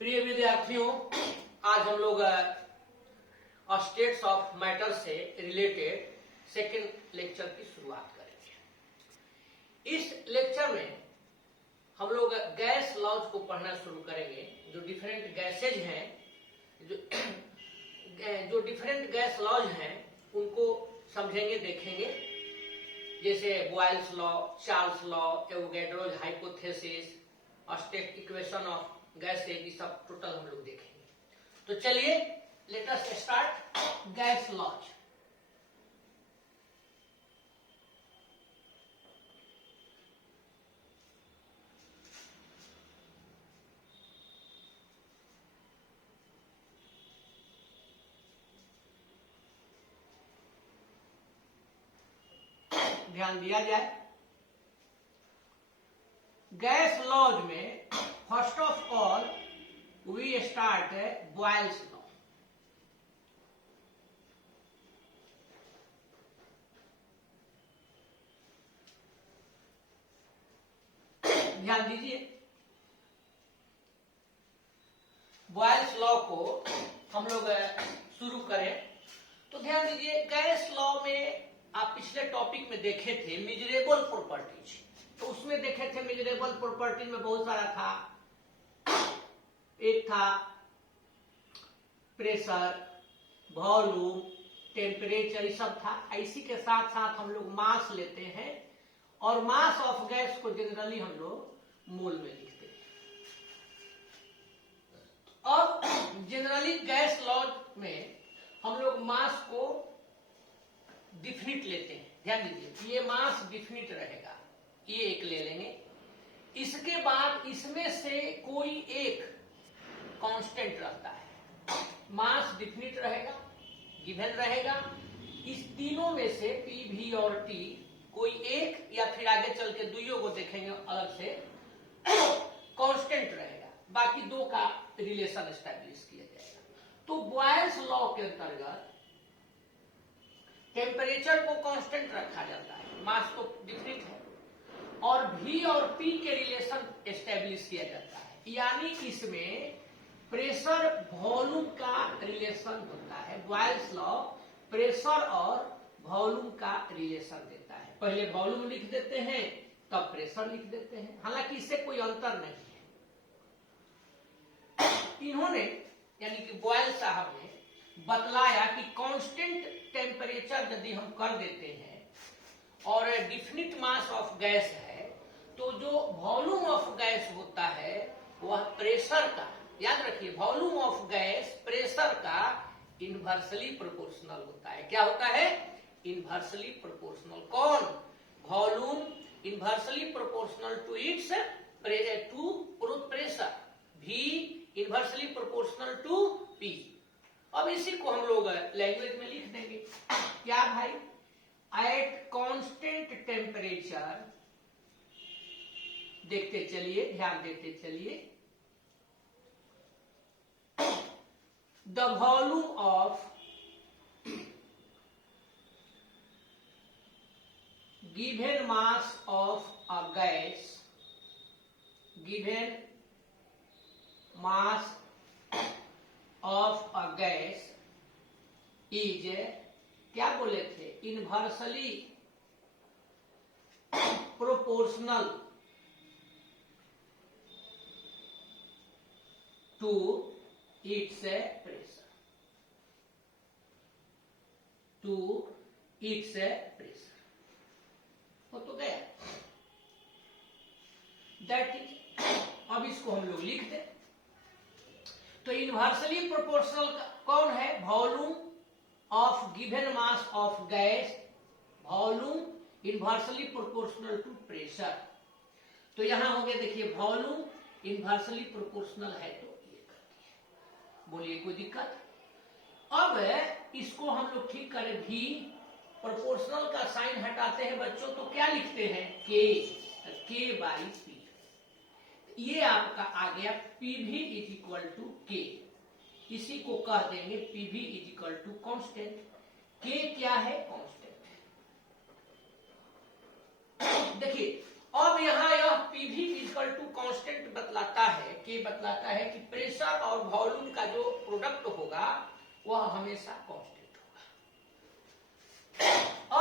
प्रिय विद्यार्थियों, आज हम लोग स्टेट्स ऑफ मैटर से रिलेटेड सेकेंड लेक्चर की शुरुआत करेंगे। इस लेक्चर में हम लोग गैस लॉज को पढ़ना शुरू करेंगे। जो डिफरेंट गैसेज हैं, जो डिफरेंट गैस लॉज हैं उनको समझेंगे, देखेंगे। जैसे Boyle's law, Charles law, Avogadro's hypothesis, state equation of gases, ये सब टोटल हम लोग देखेंगे। तो चलिए let us start gas laws. ध्यान दिया जाए, गैस लॉज में first of all we start Boyle's law. ध्यान दीजिए, बॉयल्स लॉ को हम लोग शुरू करें तो ध्यान दीजिए, गैस लॉ में आप पिछले टॉपिक में देखे थे मेजरेबल प्रॉपर्टीज। तो उसमें देखे थे मेजरेबल प्रॉपर्टीज में बहुत सारा था। एक था प्रेशर, वॉल्यूम, टेम्परेचर, ये सब था। इसी के साथ साथ हम लोग मास लेते हैं और मास ऑफ गैस को जनरली हम लोग मोल में लिखते हैं। और जनरली गैस लॉ में हम लोग मास को डिफिनिट लेते हैं। ध्यान दीजिए, ये मास डिफिनिट रहेगा, ये एक ले लेंगे। इसके बाद इसमें से कोई एक कांस्टेंट रहता है। मास डिफिनिट रहेगा, गिवन रहेगा। इस तीनों में से पी, वी और टी कोई एक, या फिर आगे चल के दुइयों को देखेंगे अलग से, कांस्टेंट रहेगा। बाकी दो का रिलेशन एस्टैब्लिश किया जाएगा। तो बॉयल्स लॉ के अंतर्गत टेम्परेचर को कांस्टेंट रखा जाता है, मास तो डिफिनिट है, और V और P के रिलेशन एस्टेब्लिश किया जाता है। यानी इसमें प्रेशर वॉल्यूम का रिलेशन होता है। बॉयल्स लॉ प्रेशर और वॉल्यूम का रिलेशन देता है। पहले वॉल्यूम लिख देते हैं, तब प्रेशर लिख देते हैं। हालांकि इससे कोई अंतर नहीं है। इन्होंने यानी कि बॉयल साहब ने बतलाया कि कांस्टेंट टेम्परेचर यदि हम कर देते हैं और डिफिनिट मास ऑफ गैस है, तो जो वॉल्यूम ऑफ गैस होता है वह प्रेशर का, याद रखिए, वॉल्यूम ऑफ गैस प्रेशर का इनवर्सली प्रोपोर्शनल होता है। क्या होता है? Inversely proportional. कौन? Volume inversely proportional to its pressure. V inversely proportional to P। अब इसी को हम लोग लैंग्वेज में लिख देंगे। क्या भाई? एट कांस्टेंट टेम्परेचर, देखते चलिए, ध्यान देते चलिए, the volume of given mass of a gas, given mass of a gas is, क्या बोले थे, inversely proportional to its pressure, to its pressure. हो तो गया, दैट इज। अब इसको हम लोग लिख दें तो इनवर्सली प्रोपोर्शनल कौन है? Volume of given mass of gas, volume inversely proportional to pressure. तो यहां हो गया, देखिए, वॉल्यूम इनवर्सली प्रोपोर्शनल है तो ये कर दिए। बोलिए, कोई दिक्कत? अब इसको हम लोग ठीक करें। भी प्रोपोर्शनल का साइन हटाते हैं बच्चों, तो क्या लिखते हैं? के बाई पी। ये आपका आ गया PV इज इक्वल टू के। इसी को कह देंगे PV is equal to constant. K क्या है? कांस्टेंट। देखिए, अब यहाँ यह पीवी इक्वल टू कांस्टेंट बतलाता है कि प्रेशर और वॉल्यूम का जो प्रोडक्ट होगा वह हमेशा कांस्टेंट होगा।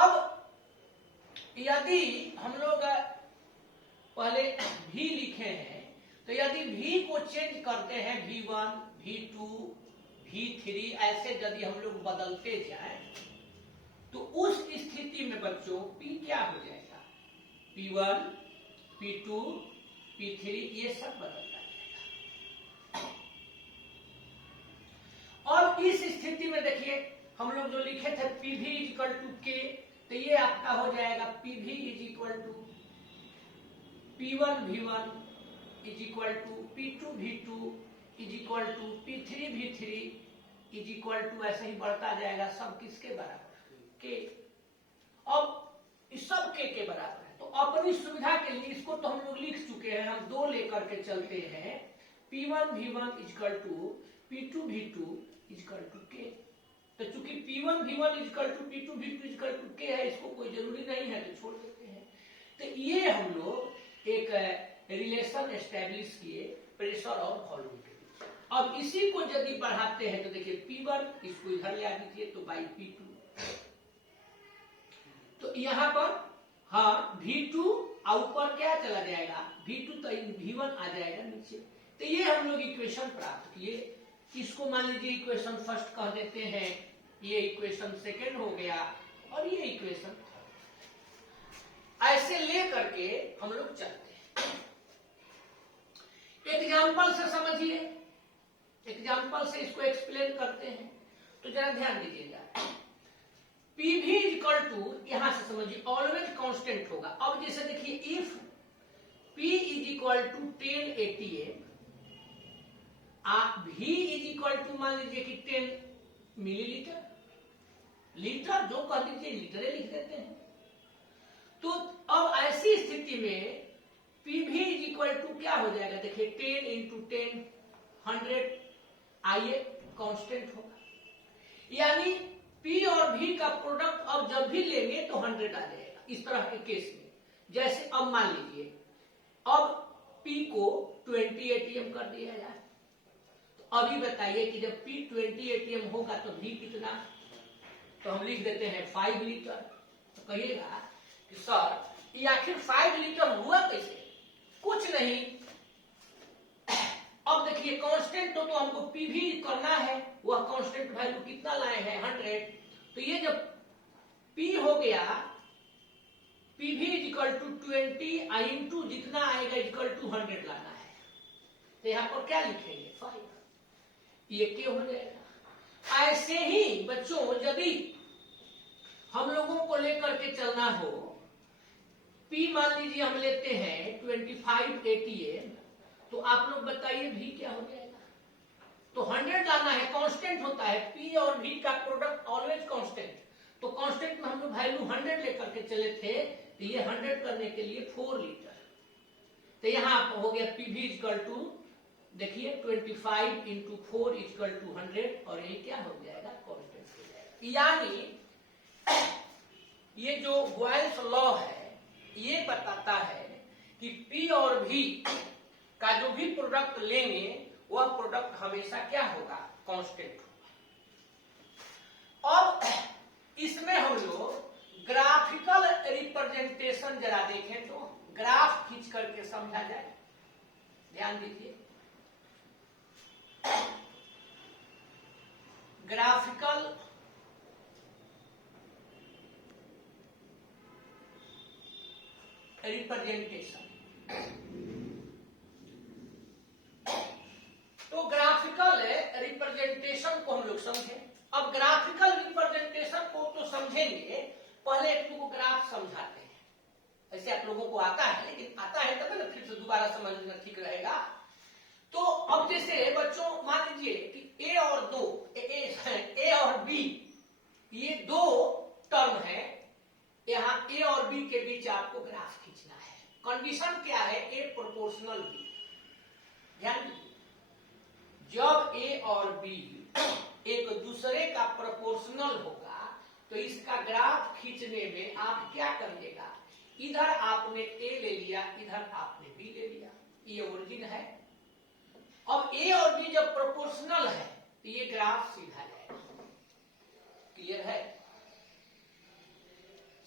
अब यदि हम लोग पहले V लिखे हैं, तो यदि V को चेंज करते हैं V1, V2, V3 ऐसे यदि हम लोग बदलते जाएं, तो उस स्थिति में बच्चों P क्या हो जाएगा? P1, P2, P3 ये सब बदलता जाएगा। और इस स्थिति में देखिए हम लोग जो लिखे थे PV इक्वल टू K, तो ये आपका हो जाएगा PV is equal to P1 V1 is equal to P2 V2 is equal to P3 V3 is equal to, ऐसे ही बढ़ता जाएगा सब किसके बराबर? के। अब इस सब के बराबर है, तो अपनी सुविधा के लिए इसको तो हम लोग लिख चुके हैं, हम दो लेकर के चलते हैं। P1 V1 equal to P2 V2 equal to के। तो चूंकि P1 V1 equal to P2 V2 equal to के है, इसको कोई जरूरी नहीं है तो छोड़ देते हैं। तो ये हम लोग एक रिलेशन एस्टेब्लिश किए प्रेशर और वॉल्यूम के बीच। अब इसी को यदि बढ़ाते हैं तो देखिए P1 इसको इधर ले आ दीजिए तो बाई P2, तो यहां पर हाँ V2 ऊपर क्या चला जाएगा? V2 तो V1 आ जाएगा नीचे। तो ये हम लोग इक्वेशन प्राप्त किए। इसको मान लीजिए इक्वेशन फर्स्ट कह देते हैं, ये इक्वेशन सेकेंड हो गया और ये इक्वेशन थर्ड। ऐसे ले करके हम लोग चलते हैं। एग्जाम्पल से समझिए, एग्जाम्पल से इसको एक्सप्लेन करते हैं। तो जरा ध्यान दीजिएगा, PV इक्वल टू यहां से समझिए ऑलवेज कांस्टेंट होगा। अब जैसे देखिए if P is equal to 10 ATM, V is equal to मान लीजिए कि 10 मिलीलीटर, लीटर जो कह दीजिए लीटर लिख देते हैं। तो अब ऐसी स्थिति में PV इज इक्वल टू क्या हो जाएगा? देखिए 10 इंटू 10 100, आइए कांस्टेंट होगा, यानी P और V का प्रोडक्ट अब जब भी लेंगे तो 100 आ जाएगा। इस तरह के केस में जैसे अब मान लीजिए अब P को 20 ATM कर दिया जाए, तो अभी बताइए कि जब P 20 ATM होगा तो V कितना? तो हम लिख देते हैं 5 लीटर। तो कहिएगा कि सर ये आखिर 5 लीटर हुआ कैसे? कुछ नहीं, अब देखिए कांस्टेंट तो हमको PV करना है, वह कांस्टेंट वैल्यू कितना लाए हैं? 100। तो ये जब P हो गया PV इक्वल टू 20 इंटू जितना आएगा इक्वल टू 100 लाना है। तो यहां पर क्या लिखेंगे? 5, ये क्या हो जाएगा। ऐसे ही बच्चों यदि हम लोगों को लेकर के चलना हो, P मान लीजिए हम लेते हैं 25 ATM, तो आप लोग बताइए V क्या हो जाएगा? तो 100 लाना है, कांस्टेंट होता है, P और V का प्रोडक्ट ऑलवेज कांस्टेंट। तो कांस्टेंट में हम लोग वैल्यू 100 लेकर के चले थे, तो ये 100 करने के लिए 4 लीटर। तो यहां हो गया PV इक्वल टू देखिए 25 इंटू 4 इक्वल टू 100, और ये क्या हो जाएगा? कांस्टेंट हो जाएगा। यानी ये जो बॉयल्स लॉ है ये बताता है कि P और V का जो भी प्रोडक्ट लेंगे वह प्रोडक्ट हमेशा क्या होगा? कांस्टेंट होगा। अब इसमें हम लोग ग्राफिकल रिप्रेजेंटेशन जरा देखें, तो ग्राफ खींच करके समझा जाए। ध्यान दीजिए, ग्राफिकल रिप्रेजेंटेशन। तो ग्राफिकल रिप्रेजेंटेशन को हम लोग समझें। अब ग्राफिकल रिप्रेजेंटेशन को तो समझेंगे, पहले एक लोगों को ग्राफ समझाते हैं। ऐसे आप लोगों को आता है, लेकिन आता है तब ना फिर से दोबारा समझना ठीक रहेगा। तो अब जैसे बच्चों मान लीजिए कि A और B ये दो टर्म है, यहाँ A और B के बीच आपको ग्राफ खींचना है। कंडीशन क्या है? A proportional B। ध्यान दीजिए, जब A और B एक दूसरे का प्रोपोर्शनल होगा तो इसका ग्राफ खींचने में आप क्या करिएगा? इधर आपने ए ले लिया, इधर आपने बी ले लिया, ये ओरिजिन है। अब ए और बी जब प्रोपोर्शनल है तो ये ग्राफ सीधा जाएगा। क्लियर है?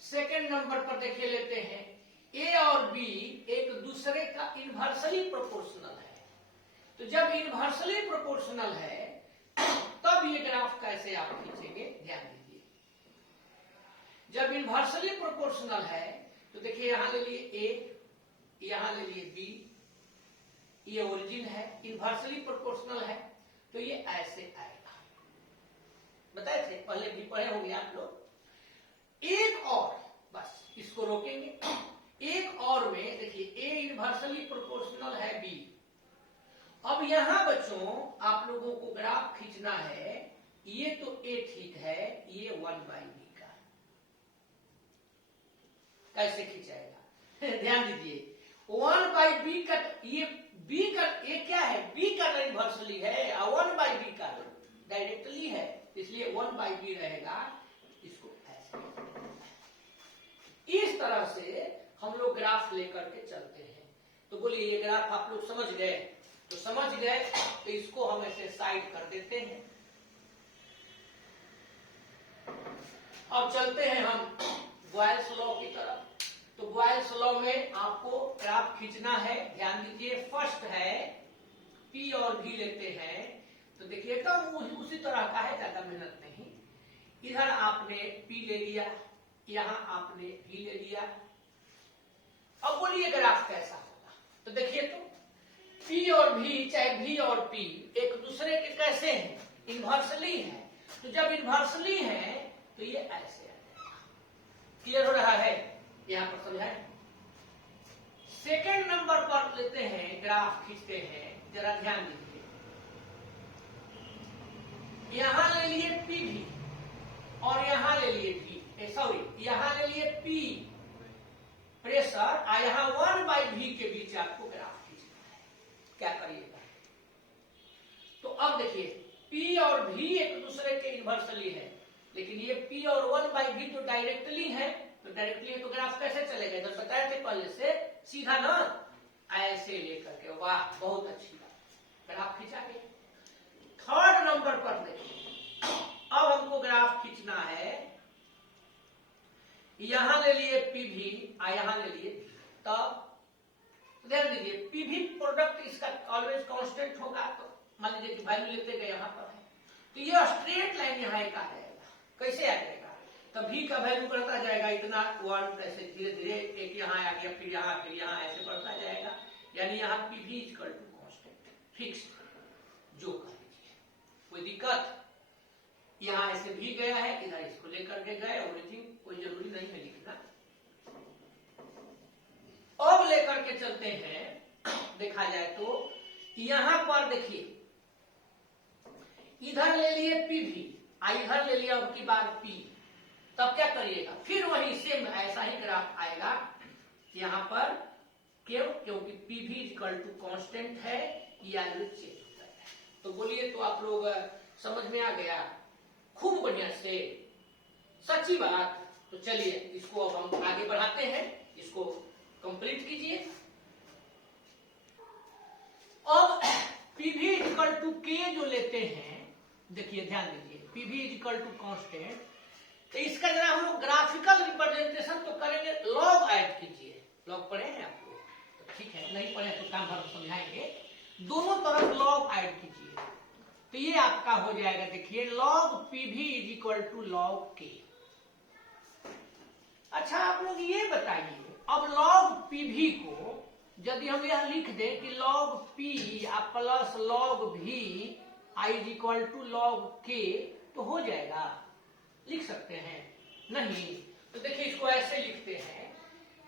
सेकंड नंबर पर देखिए लेते हैं, ए और बी एक दूसरे का इनवर्सली प्रोपोर्शनल है। तो जब इनवर्सली प्रोपोर्शनल है तब ये ग्राफ कैसे आप खींचेंगे, ध्यान दीजिए। जब इनवर्सली प्रोपोर्शनल है तो देखिए यहां ले लिए ए, यहां ले लिए बी, ये ओरिजिन है, इनवर्सली प्रोपोर्शनल है तो ये ऐसे आएगा। बताए थे, पहले भी पढ़े होंगे आप लोग। एक और, बस इसको रोकेंगे, एक और में देखिए ए इनवर्सली प्रोपोर्शनल है बी। अब यहां बच्चों आप लोगों को ग्राफ खींचना है, ये तो ए ठीक है, ये 1/b का कैसे खींचाएगा ध्यान दीजिए। 1/b का, ये b का, ये क्या है, b का इनवर्सली है और 1/b का डायरेक्टली है, इसलिए 1/b रहेगा। इसको ऐसे इस तरह से हम लोग ग्राफ लेकर के चलते हैं। तो बोलिए ये ग्राफ आप लोग समझ गए? तो समझ गए तो इसको हम ऐसे साइड कर देते हैं। अब चलते हैं हम बॉयल्स लॉ की तरफ। तो बॉयल्स लॉ में आपको ग्राफ खींचना है, ध्यान दीजिए। फर्स्ट है पी और भी लेते हैं, तो देखिए तो उसी तरह का है, ज्यादा मेहनत नहीं। इधर आपने पी ले लिया, यहां आपने भी ले लिया। अब बोलिए ग्राफ कैसा होगा? तो देखिए तो पी और भी, चाहे भी और पी एक दूसरे के कैसे हैं, इनवर्सली है। तो जब इनवर्सली है तो ये ऐसे आ जाएगा। क्लियर हो रहा है? यहां पर समझाएं। सेकंड नंबर पर लेते हैं, ग्राफ खींचते हैं, जरा ध्यान दीजिए। यहां ले लिए पी भी और यहां ले लिए भी, सॉरी यहां ले लिए पी प्रेशर और यहां 1/v के बीच आपको ग्राफ खींचना है। क्या करिएगा? तो अब देखिए P और V एक दूसरे के इनवर्सली है, लेकिन ये P और 1/v तो डायरेक्टली है, तो डायरेक्टली है तो ग्राफ कैसे चलेगा? जब बताए थे पहले से, सीधा ना ऐसे लेकर के। वाह, बहुत अच्छी बात, ग्राफ खींचा गया। थर्ड नंबर पर देखिए, अब हमको ग्राफ खींचना है। यहां ले लिए PV और यहां ले लिए V, तब ध्यान दीजिए पीवी प्रोडक्ट इसका ऑलवेज कांस्टेंट होगा। तो मान लीजिए कि वैल्यू लेते गए यहां पर है, तो ये स्ट्रेट लाइन यहां एक आ जाएगा। कैसे आ जाएगा? तो भी का वैल्यू बढ़ता जाएगा, इतना 1 ऐसे धीरे धीरे एक यहां आ गया, फिर यहां ऐसे बढ़ता जाएगा। यानी यहाँ PV equal to constant, fixed जो कर लीजिए, कोई दिक्कत? यहां ऐसे भी गया है, इधर इसको लेकर के गए, ओरिजिन कोई जरूरी नहीं है लिखना। अब लेकर के चलते हैं, देखा जाए तो यहां पर देखिए इधर ले लिए पीवी, इधर ले लिया अब की बार पी, तब क्या करिएगा? फिर वही सेम ऐसा ही ग्राफ आएगा यहां पर। क्यों? क्योंकि पीवी इक्वल टू कांस्टेंट है, या चेंज होता है। तो बोलिए तो आप लोग समझ में आ गया खूब बढ़िया से, सच्ची बात। तो चलिए इसको अब हम आगे बढ़ाते हैं, इसको कंप्लीट कीजिए। अब पीवी इक्वल टू के जो लेते हैं, देखिए ध्यान दीजिए, पीवी इक्वल टू कांस्टेंट, तो इसका जरा हम लोग ग्राफिकल रिप्रेजेंटेशन तो करेंगे। लॉग ऐड कीजिए, लॉग पढ़े हैं आप लोग? तो ठीक है, नहीं पढ़े तो काम भर समझाएंगे। दोनों तरफ लॉग ऐड कीजिए, तो ये आपका हो जाएगा, देखिए log PV is equal to log K. अच्छा आप लोग ये बताइए, अब लॉग पीवी को यदि हम यह लिख दे कि log P plus log V I is equal to log K, तो हो जाएगा? लिख सकते हैं? नहीं। तो देखिए इसको ऐसे लिखते हैं,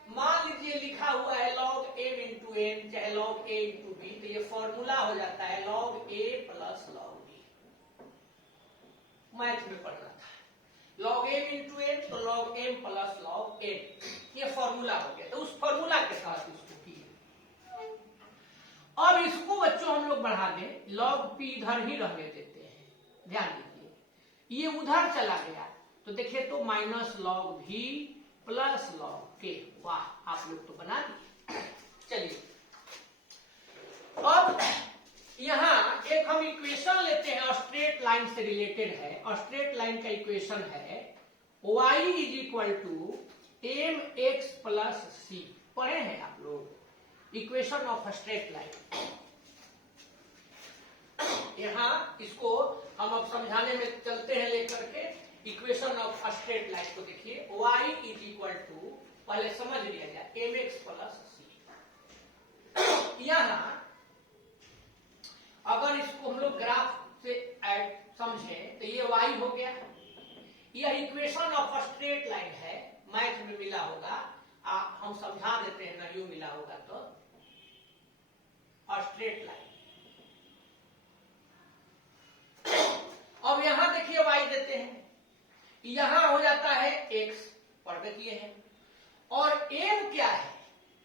मान लीजिए लिखा हुआ है लॉग एम इंटू एन, चाहे लॉग ए इंटू बी, तो ये फॉर्मूला हो जाता है log A plus log B. Math में पढ़ना था, लॉग एम इंटू एन तो log M plus log N, ये फॉर्मूला हो गया। तो उस फॉर्मूला के साथ इसको किए। अब इसको बच्चों हम लोग बढ़ा दें, लॉग पी इधर ही रहने देते हैं, ध्यान दीजिए ये उधर चला गया, तो देखिए तो माइनस लॉग भी प्लस लॉग के। वाह, आप लोग तो बना दिए। चलिए अब यहां एक हम इक्वेशन लेते हैं और स्ट्रेट लाइन से रिलेटेड है, और स्ट्रेट लाइन का इक्वेशन है y is equal to M X plus C. पढ़े हैं आप लोग इक्वेशन ऑफ स्ट्रेट लाइन। यहां इसको हम अब समझाने में चलते हैं लेकर के इक्वेशन ऑफ स्ट्रेट लाइन को। देखिए y इज इक्वल टू, पहले समझ लिया जाए, एम एक्स प्लस सी। यहां अगर इसको हम लोग ग्राफ से समझें तो ये y हो गया। यह इक्वेशन ऑफ स्ट्रेट लाइन है, मैथ में मिला होगा, हम समझा देते हैं, नहीं मिला होगा तो स्ट्रेट लाइन। अब यहां देखिए y देते हैं, यहां हो जाता है x, पढ़ किए हैं, और m क्या है?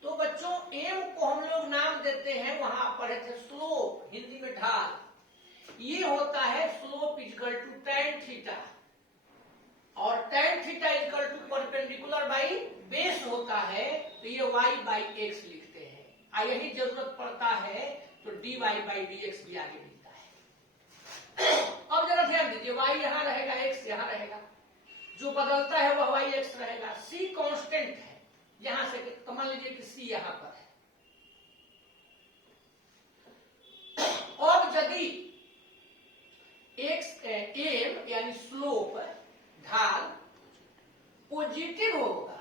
तो बच्चों m को हम लोग नाम देते हैं, वहां पढ़े थे स्लोप, हिंदी में ढाल। ये होता है slope equal to tan theta, और tan theta equal to perpendicular by base होता है, तो ये y बाई एक्स लिखते हैं। यही जरूरत पड़ता है तो dy बाई dx भी आगे मिलता है। अब जरा ध्यान दीजिए, y यहां रहेगा, x यहां रहेगा, जो बदलता है वह y x रहेगा। c कांस्टेंट है, यहां से तो मान लीजिए कि c यहां पर है। अब यदि x m यानी स्लोप, ढाल पॉजिटिव होगा,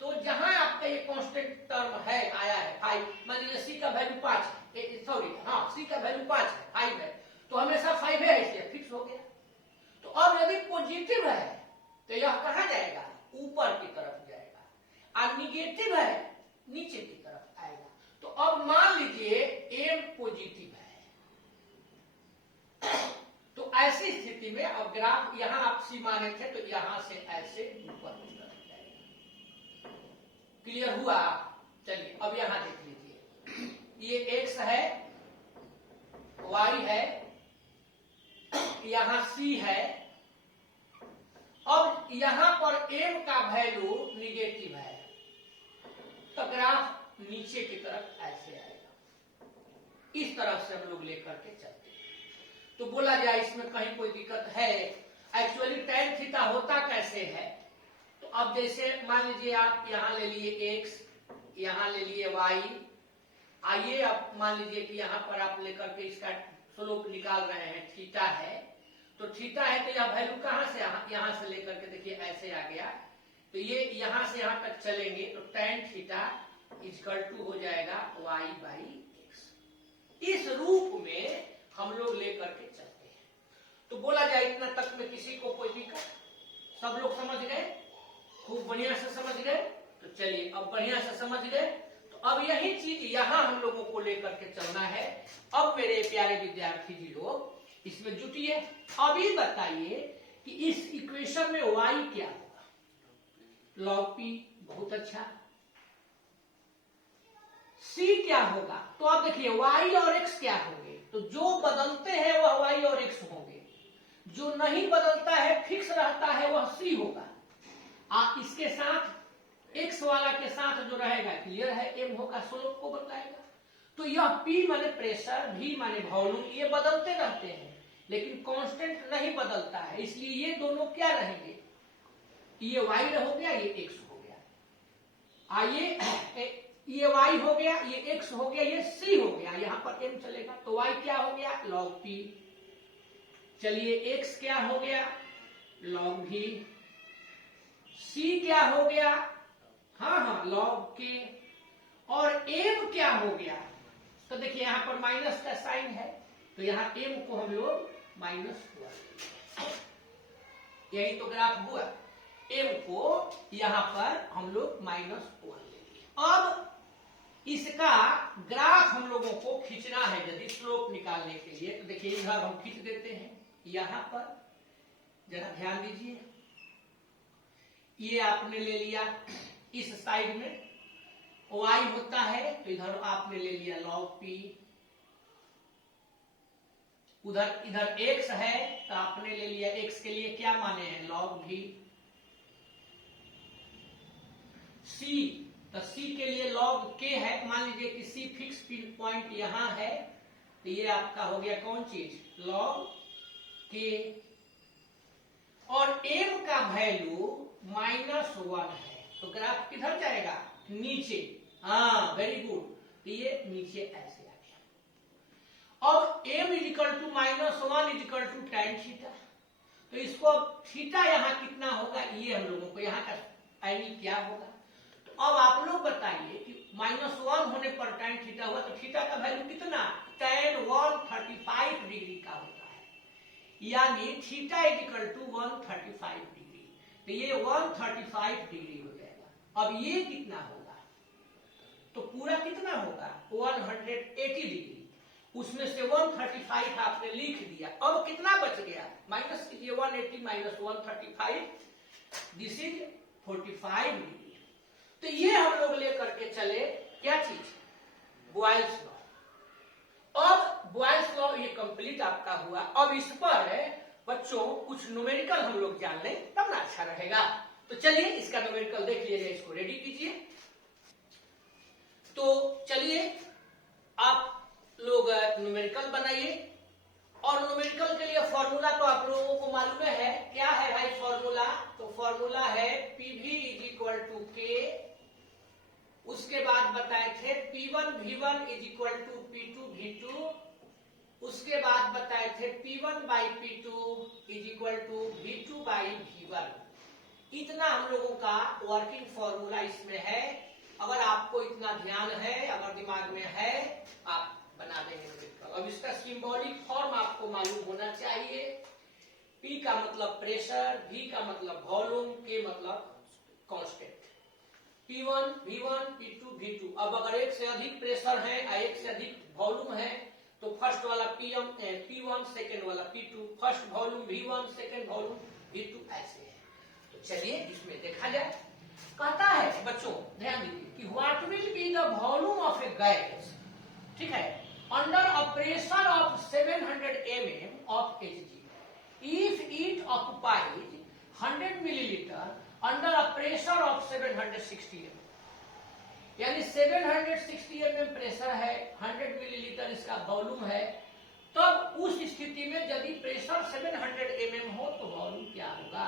तो जहां आपका ये कांस्टेंट टर्म है आया है 5, मान लीजिए c का वैल्यू 5 है, सॉरी हाँ c का वैल्यू 5 है, 5 है, तो हमेशा 5 है, इसलिए फिक्स हो गया। तो अब यदि पॉजिटिव है तो यह कहां जाएगा? ऊपर की तरफ जाएगा, और निगेटिव है नीचे की तरफ आएगा। तो अब मान लीजिए m पॉजिटिव है, तो ऐसी स्थिति में अब ग्राफ यहां आप सी माने थे, तो यहां से ऐसे ऊपर की तरफ जाएगा। क्लियर हुआ? चलिए अब यहां देख लीजिए, ये x है, y है, यहां c है। अब यहां पर m का वैल्यू निगेटिव है, तो ग्राफ नीचे की तरफ ऐसे आएगा। इस तरफ से हम लोग लेकर के चलते हैं। तो बोला जाए इसमें कहीं कोई दिक्कत है? एक्चुअली tan थीटा होता कैसे है? तो अब जैसे मान लीजिए आप यहां ले लिए x, यहां ले लिए y, आइए अब मान लीजिए कि यहां पर आप लेकर के इसका स्लोप निकाल रहे हैं, थीटा है, तो थीटा है तो यह वैल्यू कहां से, यहां से लेकर के देखिए ऐसे आ गया, तो ये यहां से यहां तक चलेंगे, तो tan थीटा इक्वल टू हो जाएगा y बाई एक्स। इस रूप में हम लोग लेकर के चलते हैं। तो बोला जाए इतना तक में किसी को कोई दिक्कत? सब लोग समझ गए? खूब बढ़िया से समझ गए? तो चलिए अब बढ़िया से समझ गए, तो अब यही चीज यहां हम लोगों को लेकर के चलना है। अब मेरे प्यारे विद्यार्थी जी लोग इसमें जुटिए। अभी बताइए कि इस इक्वेशन में y क्या होगा? log p, बहुत अच्छा। c क्या होगा? तो आप देखिए y और x क्या होंगे? तो जो बदलते हैं वह y और x होंगे, जो नहीं बदलता है फिक्स रहता है वह c होगा। इसके साथ x वाला के साथ जो रहेगा क्लियर है, m होगा, स्लोप को बताएगा। तो यह p माने प्रेशर, v माने वॉल्यूम, ये बदलते रहते हैं, लेकिन कांस्टेंट नहीं बदलता है, इसलिए ये दोनों क्या रहेंगे? ये y हो गया, ये x हो गया। ये y हो गया, ये x हो गया, ये c हो गया, यहां पर m चलेगा, तो y क्या हो गया? log p। चलिए x क्या हो गया? log v। c क्या हो गया? हाँ log k। और m क्या हो गया? तो देखिए यहां पर माइनस का साइन है, तो यहां m को हम लोग माइनस हुआ, यही तो ग्राफ हुआ, m को यहां पर हम लोग माइनस हुआ। अब इसका ग्राफ हम लोगों को खींचना है यदि स्लोप निकालने के लिए, तो देखिए इधर हम खींच देते हैं, यहां पर जरा ध्यान दीजिए, ये आपने ले लिया इस साइड में y होता है, तो इधर आपने ले लिया log p, उधर इधर x है तो आपने ले लिया x के लिए क्या माने हैं? log v। सी, तो सी के लिए log k है, मान लीजिए कि सी फिक्स पिन पॉइंट यहां है, तो ये आपका हो गया कौन चीज, log k। और m का वैल्यू -1 है, तो ग्राफ किधर जाएगा, नीचे। हाँ वेरी गुड, तो ये नीचे ऐसे आ गया। अब m is equal to -1 is equal to tan theta, तो इसको अब थीटा यहाँ कितना होगा, ये हम लोगों को यहाँ का आईडी क्या होगा। तो अब आप लोग बताइए कि -1 होने पर tan थीटा हुआ, तो थीटा का वैल्यू कितना, tan 135 डिग्री का होता है, यानी थीटा इजिकल टू 135 डिग्री, तो ये 135 डिग्री हो जाएगा। अब ये कितना होगा, तो पूरा कितना होगा 180 डिग्री, उसमें से 135 आपने लिख दिया। अब कितना बच गया, माइनस कीजिए 180 माइनस 135, दिस इज 45 डिग्री। तो ये हम लोग लेकर के चले क्या चीज, बॉयल्स लॉ। अब बॉयल्स लॉ ये कंप्लीट आपका हुआ। अब इस पर बच्चों कुछ न्यूमेरिकल हम लोग जान लें तब ना अच्छा रहेगा। तो चलिए इसका न्यूमेरिकल देख लीजिए, इसको रेडी कीजिए। तो चलिए आप लोग न्यूमेरिकल बनाइए, और न्यूमेरिकल के लिए फॉर्मूला तो आप लोगों को मालूम है, क्या है भाई फॉर्मूला, तो फॉर्मूला है PV is equal to K, उसके बाद बताए थे P1 V1 is equal to P2 V2, उसके बाद बताए थे P1 by P2 is equal to V2 by V1। इतना हम लोगों का वर्किंग फॉर्मूला इसमें है। अगर आपको इतना ध्यान है, अगर दिमाग में है, आप बना देंगे न्यूमेरिकल। अब इसका सिंबॉलिक फॉर्म आपको मालूम होना चाहिए। P का मतलब प्रेशर, V का मतलब वॉल्यूम, K मतलब constant. P1 V1 P2 V2। अब अगर एक से अधिक प्रेशर है या एक से अधिक वॉल्यूम है, तो फर्स्ट वाला P1 सेकेंड वाला P2, first volume V1 second volume V2, ऐसे है। तो चलिए इसमें देखा जाए। कहता है बच्चों ध्यान दीजिए कि what will be the volume of a gas, ठीक है, under a pressure of 700 mm of Hg if it occupies 100 milliliter under a pressure of 760 mm। यानी 760 mm प्रेशर है, 100 मिलीलीटर इसका वॉल्यूम है, तब उस स्थिति में यदि प्रेशर 700 mm हो तो वॉल्यूम क्या होगा।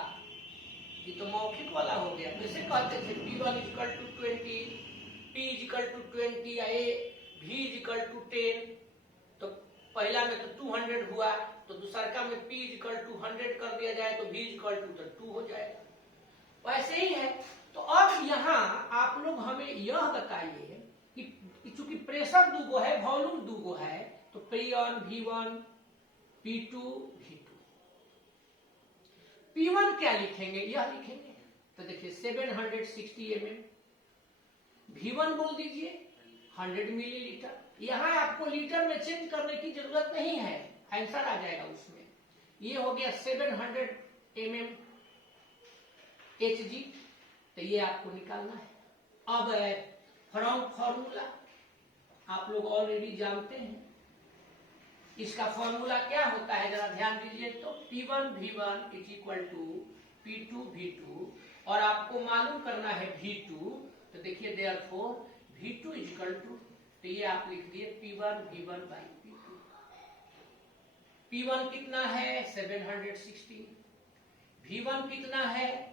ये तो मौखिक वाला हो गया। जैसे कहते थे P1 equal to 20, P equal to 20 या V इक्वल टू 10, तो पहला में तो 200 हुआ, तो दूसरा में P इक्वल टू 100 कर दिया जाए तो V इक्वल टू 2 हो जाएगा। वैसे ही है। तो अब यहाँ आप लोग हमें यह बताइए कि चूंकि प्रेशर दूगो है, वॉल्यूम दूगो है, तो P1 V1 P2 V2। P1 क्या लिखेंगे, यह लिखेंगे, तो देखिए 760 mm, V1 बोल दीजिए 100 मिलीलीटर। यहां आपको लीटर में चेंज करने की जरूरत नहीं है, आंसर आ जाएगा उसमें। ये हो गया 700 mm Hg, तो ये आपको निकालना है। अब फ्रॉम फॉर्मूला आप लोग ऑलरेडी जानते हैं, इसका फॉर्मूला क्या होता है जरा ध्यान दीजिए। तो P1 V1 is equal to P2 V2, और आपको मालूम करना है V2, तो देखिए therefore V2 is equal to, तो ये आप लिख दिए P1 V1 by P2। P1 कितना है 760, V1 कितना है,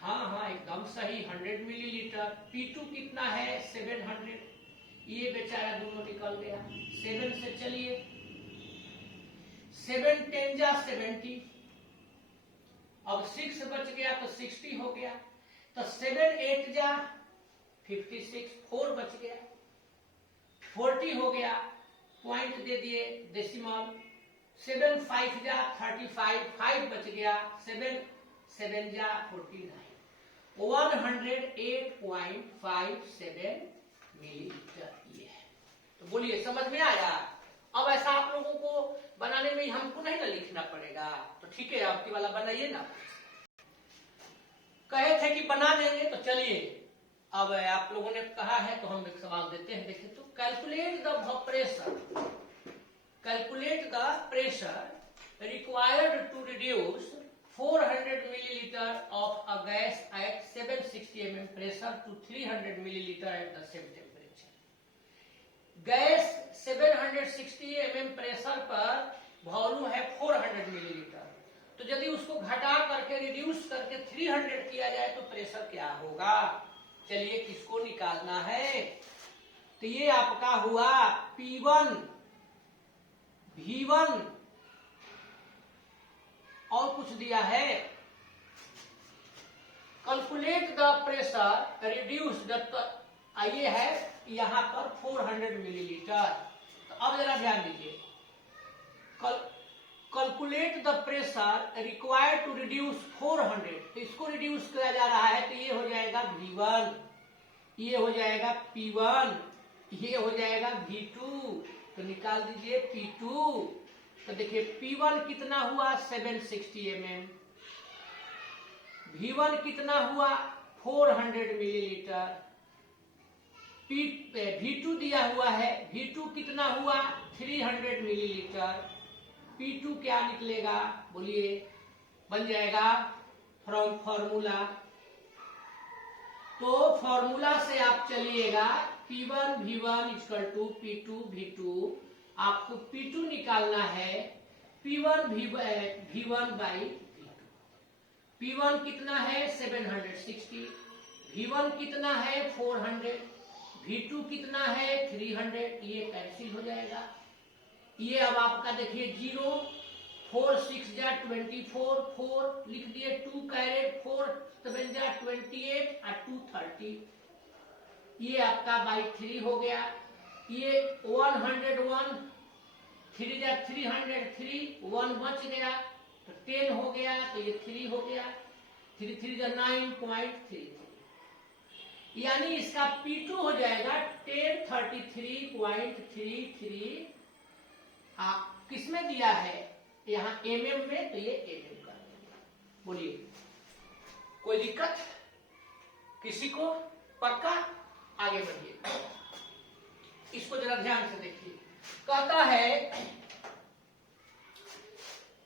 हाँ एकदम सही 100 मिलीलीटर। P2 कितना है 700, ये बेचारा दोनों निकल गया। 7 से चलिए 7 10 जा 70, अब 6 बच गया तो 60 हो गया, तो 7 8 जा 56, 4 बच गया 40 हो गया, पॉइंट दे दिए डेसिमल। 7 5 जा 35, 5 बच गया, 7 7 जा 49, 108.57 मिलीलीटर ये है। तो बोलिए समझ में आया। अब ऐसा आप लोगों को बनाने में हमको नहीं ना लिखना पड़ेगा, तो ठीक है आपकी वाला बनाइए ना। कहे थे कि बना देंगे, तो चलिए अब आप लोगों ने कहा है तो हम एक सवाल देते हैं। देखिए तो calculate the pressure required to reduce 400 milliliter of a gas at 760 mm pressure to 300 milliliter at the same temperature. Gas 760 mm pressure पर वॉल्यूम है 400 मिलीलीटर, तो यदि उसको घटा करके रिड्यूस करके 300 किया जाए तो प्रेशर क्या होगा? चलिए किसको निकालना है? तो ये आपका हुआ P1 V1 और कुछ दिया है, कैलकुलेट द प्रेशर रिड्यूस ये है यहां पर 400 मिलीलीटर। तो अब जरा ध्यान दीजिए, calculate the pressure required to reduce 400, तो इसको रिड्यूस किया जा रहा है, तो ये हो जाएगा V1, ये हो जाएगा P1, ये हो जाएगा V2, तो निकाल दीजिए P2। तो देखिए P1 कितना हुआ 760 mm, V1 कितना हुआ 400 मिलीलीटर, V2 दिया हुआ है, V2 कितना हुआ 300 मिलीलीटर, P2 क्या निकलेगा बोलिए? बन जाएगा फ्रॉम फॉर्मूला, तो फॉर्मूला से आप चलिएगा P1 V1 equal to P2 V2, आपको P2 निकालना है P1 V1 by V2। P1 कितना है 760, V1 कितना है 400, V2 कितना है 300, ये कैंसिल हो जाएगा। ये अब आपका देखिए 0 4 6 जा 24, 4 लिख दिए, 2 कैरेट 4 7 जा 28 और 2 30, ये आपका बाई 3 हो गया। ये 101 3 जा 303, 1 बच गया तो 10 हो गया, तो ये 3 हो गया, 3 3 जा 9.33, यानी इसका P2 हो जाएगा 1033.33। किसमें दिया है? यहाँ mm में, तो ये mm कर देंगे। बोलिए कोई दिक्कत किसी को? पक्का? आगे बढ़िए, इसको जरा ध्यान से देखिए। कहता है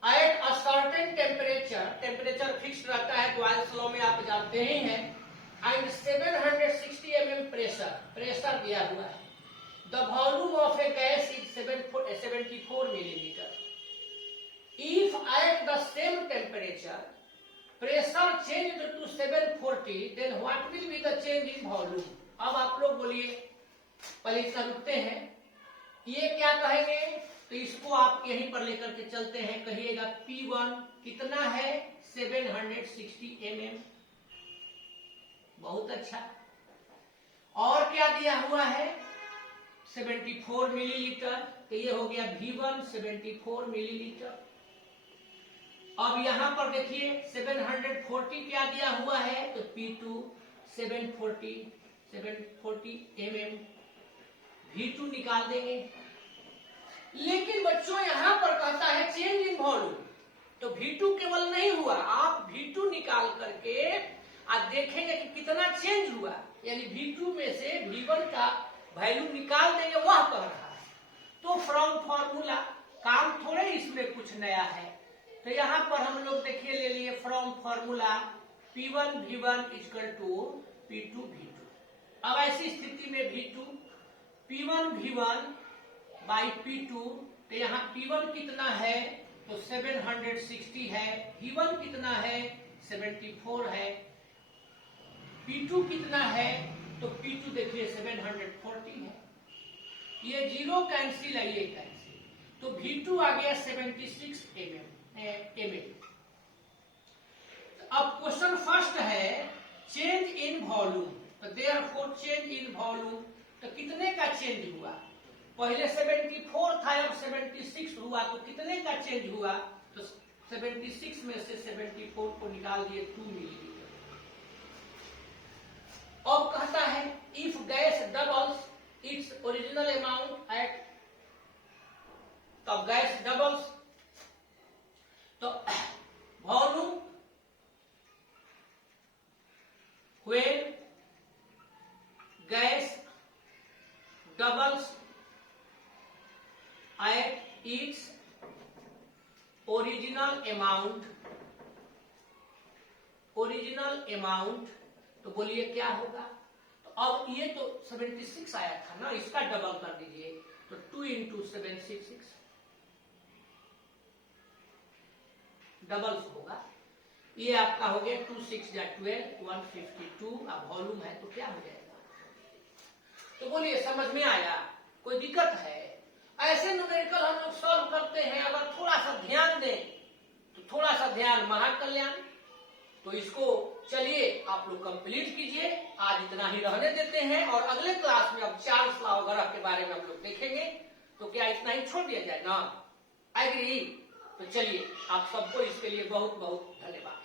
at a certain temperature, temperature fix रहता है, बॉयल्स लॉ में आप जानते ही हैं, एंड 760 mm प्रेशर, प्रेशर दिया हुआ है, the volume of a gas is 74 millilitre. If at the same temperature pressure change to 740, then what will be the change in volume? अब आप लोग बोलिए, पहले इतना रुकते हैं, ये क्या कहेंगे? तो इसको आप यहीं पर लेकर के चलते हैं, कहिएगा P1 कितना है 760 mm, बहुत अच्छा। और क्या दिया हुआ है 74 मिलीलीटर, तो ये हो गया V1 74 मिलीलीटर। अब यहां पर देखिए 740 क्या दिया हुआ है, तो P2 740 mm, V2 निकाल देंगे। लेकिन बच्चों यहां पर कहता है चेंज इन वॉल्यूम, तो V2 केवल नहीं हुआ, आप V2 निकाल करके आप देखेंगे कि कितना चेंज हुआ, यानी V2 में से V1 का वैल्यू निकाल देंगे, वह कह रहा है। तो फ्रॉम फॉर्मूला, काम थोड़े इसमें कुछ नया है, तो यहां पर हम लोग देखिए ले लिए from formula P1 V1 equal to P2 V2। अब ऐसी स्थिति में P1 V1 बाई P2, तो यहाँ P1 कितना है तो 760 है, V1 कितना है 74 है, P2 कितना है तो P2 देखिए 740 है, ये 0 कैंसिल है, ये कैंसिल, तो V2 आ गया 76 mm। अब क्वेश्चन फर्स्ट है चेंज इन वॉल्यूम, तो देयरफॉर चेंज इन वॉल्यूम, तो कितने का चेंज हुआ? पहले 74 था, अब 76 हुआ, तो कितने का चेंज हुआ? तो 76 में से 74 को निकाल दिए 2 मिलीलीटर। अब कहता है if gas doubles its original amount at, तब गैस डबल्स, तो volume when gas doubles at its original amount, original amount, तो बोलिए क्या होगा? तो अब ये तो 76 आया था ना, इसका डबल कर दीजिए, तो 2 इंटू 766 डबल होगा। ये आपका हो गया 2 6 या 12 152। अब वॉल्यूम है तो क्या हो जाएगा? तो बोलिए समझ में आया? कोई दिक्कत है? ऐसे न्यूमेरिकल हम लोग सॉल्व करते हैं, अगर थोड़ा सा ध्यान दें तो थोड़ा सा ध्यान महाकल्याण। तो इसको चलिए आप लोग कंप्लीट कीजिए, आज इतना ही रहने देते हैं और अगले क्लास में अब चार्ल्स लॉ वगैरह के बारे में हम लोग देखेंगे। तो क्या इतना ही छोड़ दिया जाए ना? एग्री? तो चलिए आप सबको इसके लिए बहुत बहुत धन्यवाद।